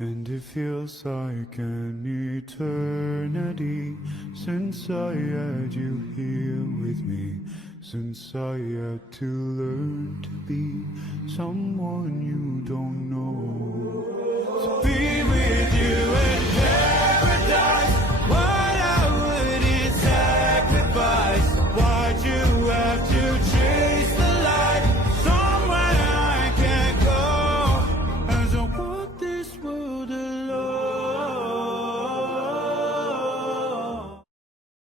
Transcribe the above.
And it feels like an eternity since I had you here with me, since I had to learn to be someone you don't know. To be with you and